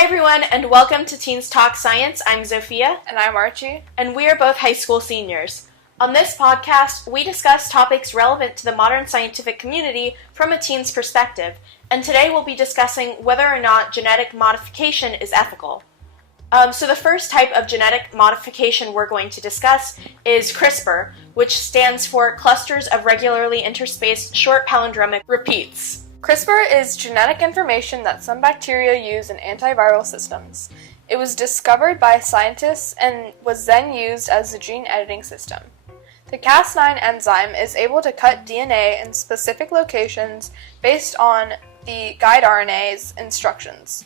Hi everyone, and welcome to Teens Talk Science. I'm Zofia. And I'm Archie. And we are both high school seniors. On this podcast, we discuss topics relevant to the modern scientific community from a teen's perspective. And today we'll be discussing whether or not genetic modification is ethical. So the first type of genetic modification we're going to discuss is CRISPR, which stands for Clusters of Regularly Interspaced Short Palindromic Repeats. CRISPR is genetic information that some bacteria use in antiviral systems. It was discovered by scientists and was then used as a gene editing system. The Cas9 enzyme is able to cut DNA in specific locations based on the guide RNA's instructions.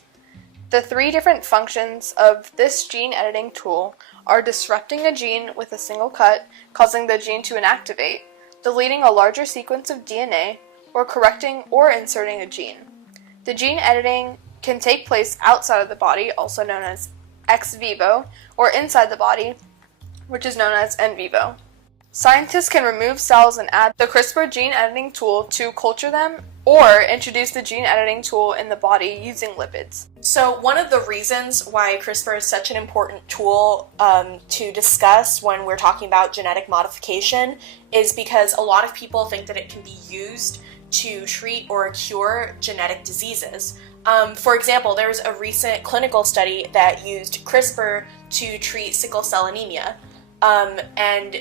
The three different functions of this gene editing tool are disrupting a gene with a single cut, causing the gene to inactivate, deleting a larger sequence of DNA, or correcting or inserting a gene. The gene editing can take place outside of the body, also known as ex vivo, or inside the body, which is known as in vivo. Scientists can remove cells and add the CRISPR gene editing tool to culture them, or introduce the gene editing tool in the body using lipids. So one of the reasons why CRISPR is such an important tool to discuss when we're talking about genetic modification is because a lot of people think that it can be used to treat or cure genetic diseases. For example, there was a recent clinical study that used CRISPR to treat sickle cell anemia. And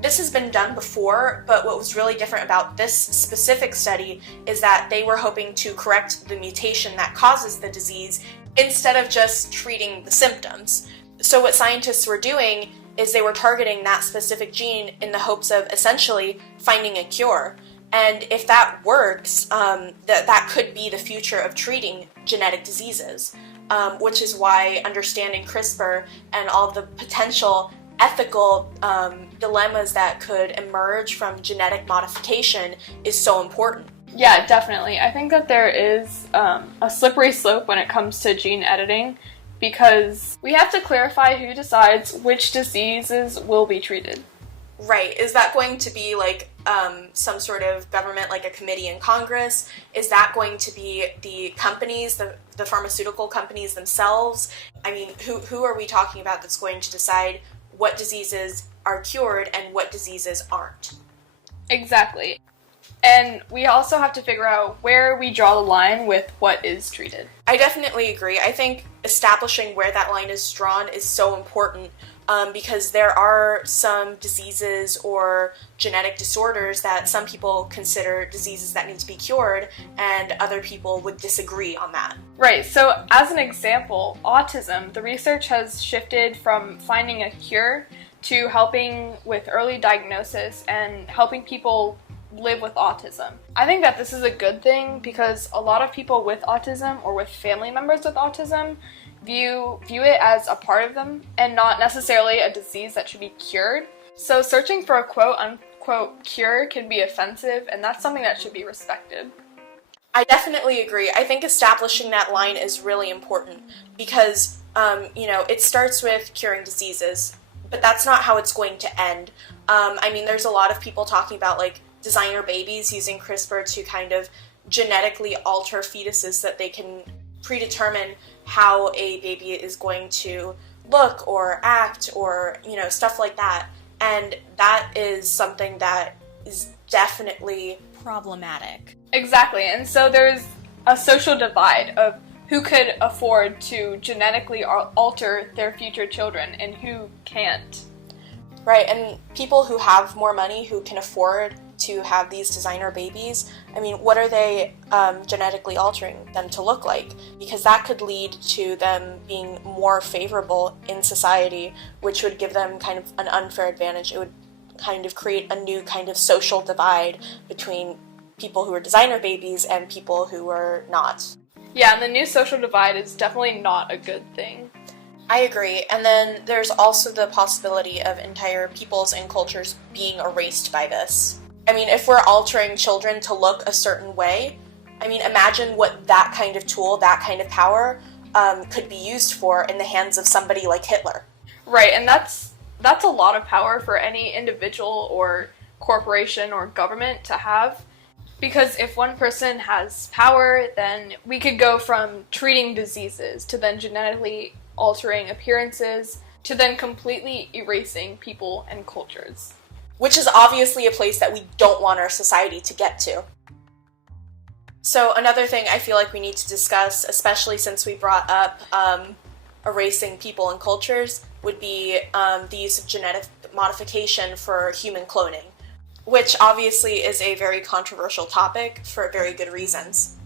this has been done before, but what was really different about this specific study is that they were hoping to correct the mutation that causes the disease instead of just treating the symptoms. So what scientists were doing is they were targeting that specific gene in the hopes of essentially finding a cure. And if that works, that could be the future of treating genetic diseases, which is why understanding CRISPR and all the potential ethical dilemmas that could emerge from genetic modification is so important. Yeah, definitely. I think that there is a slippery slope when it comes to gene editing because we have to clarify who decides which diseases will be treated. Right. Is that going to be like some sort of government, like a committee in Congress? Is that going to be the companies, the pharmaceutical companies themselves? I mean, who are we talking about that's going to decide what diseases are cured and what diseases aren't? Exactly. And we also have to figure out where we draw the line with what is treated. I definitely agree. I think establishing where that line is drawn is so important. Because there are some diseases or genetic disorders that some people consider diseases that need to be cured, and other people would disagree on that. Right, so as an example, autism, the research has shifted from finding a cure to helping with early diagnosis and helping people live with autism. I think that this is a good thing because a lot of people with autism or with family members with autism view it as a part of them and not necessarily a disease that should be cured. So searching for a quote-unquote cure can be offensive, and that's something that should be respected. I definitely agree. I think establishing that line is really important because, it starts with curing diseases, but that's not how it's going to end. There's a lot of people talking about, like, designer babies using CRISPR to kind of genetically alter fetuses so that they can predetermine how a baby is going to look or act or, stuff like that. And that is something that is definitely problematic. Exactly. And so there's a social divide of who could afford to genetically alter their future children and who can't. Right, and people who have more money, who can afford to have these designer babies, what are they genetically altering them to look like? Because that could lead to them being more favorable in society, which would give them kind of an unfair advantage. It would kind of create a new kind of social divide between people who are designer babies and people who are not. Yeah, and the new social divide is definitely not a good thing. I agree. And then there's also the possibility of entire peoples and cultures being erased by this. If we're altering children to look a certain way, imagine what that kind of tool, that kind of power could be used for in the hands of somebody like Hitler. Right, and that's a lot of power for any individual or corporation or government to have. Because if one person has power, then we could go from treating diseases to then genetically altering appearances to then completely erasing people and cultures. Which is obviously a place that we don't want our society to get to. So another thing I feel like we need to discuss, especially since we brought up erasing people and cultures, would be the use of genetic modification for human cloning, which obviously is a very controversial topic for very good reasons.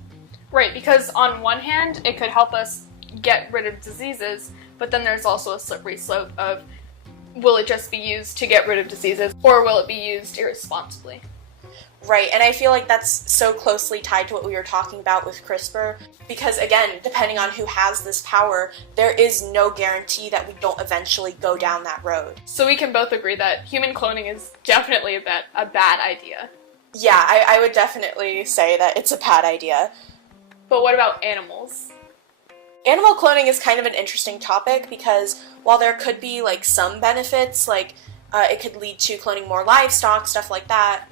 Right, because on one hand, it could help us get rid of diseases, but then there's also a slippery slope of, will it just be used to get rid of diseases, or will it be used irresponsibly? Right, and I feel like that's so closely tied to what we were talking about with CRISPR, because again, depending on who has this power, there is no guarantee that we don't eventually go down that road. So we can both agree that human cloning is definitely a bad idea. Yeah, I would definitely say that it's a bad idea. But what about animals? Animal cloning is kind of an interesting topic because while there could be like some benefits, like it could lead to cloning more livestock, stuff like that,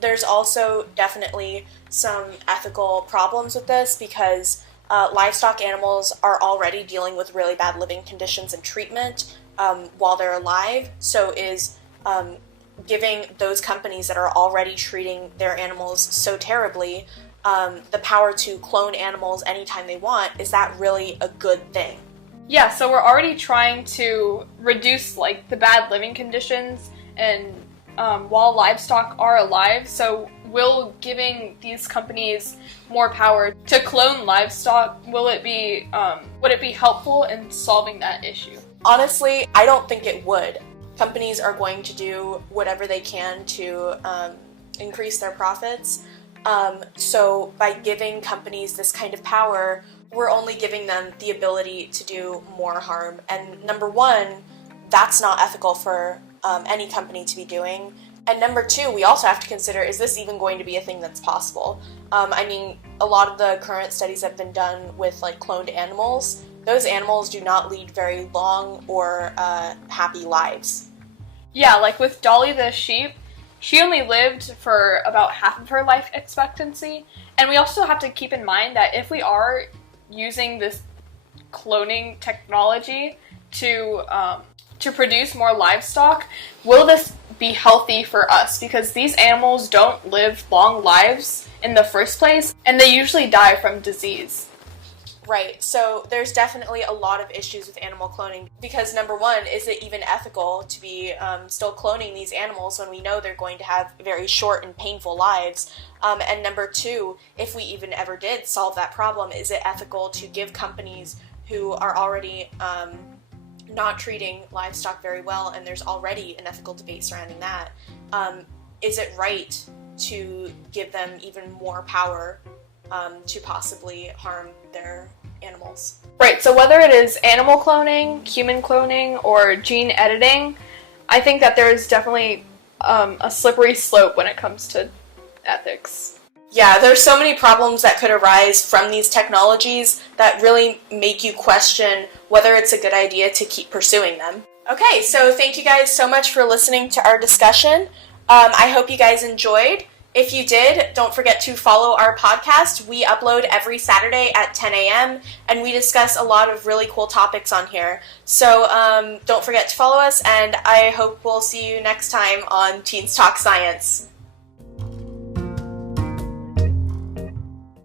there's also definitely some ethical problems with this because livestock animals are already dealing with really bad living conditions and treatment while they're alive, so is giving those companies that are already treating their animals so terribly the power to clone animals anytime they want. Is that really a good thing? Yeah, so we're already trying to reduce like the bad living conditions and while livestock are alive, so will giving these companies more power to clone livestock, would it be helpful in solving that issue? Honestly, I don't think it would. Companies are going to do whatever they can to increase their profits. So by giving companies this kind of power, we're only giving them the ability to do more harm. And number one, that's not ethical for any company to be doing. And number two, we also have to consider, is this even going to be a thing that's possible? I mean, a lot of the current studies have been done with like cloned animals. Those animals do not lead very long or happy lives. Yeah, like with Dolly the sheep, she only lived for about half of her life expectancy. And we also have to keep in mind that if we are using this cloning technology to produce more livestock, will this be healthy for us? Because these animals don't live long lives in the first place, and they usually die from disease. Right, so there's definitely a lot of issues with animal cloning because number one, is it even ethical to be still cloning these animals when we know they're going to have very short and painful lives? And number two, if we even ever did solve that problem, is it ethical to give companies who are already not treating livestock very well, and there's already an ethical debate surrounding that, is it right to give them even more power to possibly harm their animals? Right, so whether it is animal cloning, human cloning, or gene editing, I think that there is definitely a slippery slope when it comes to ethics. Yeah, there's so many problems that could arise from these technologies that really make you question whether it's a good idea to keep pursuing them. Okay, so thank you guys so much for listening to our discussion. I hope you guys enjoyed. If you did, don't forget to follow our podcast. We upload every Saturday at 10 a.m. and we discuss a lot of really cool topics on here. So don't forget to follow us, and I hope we'll see you next time on Teens Talk Science.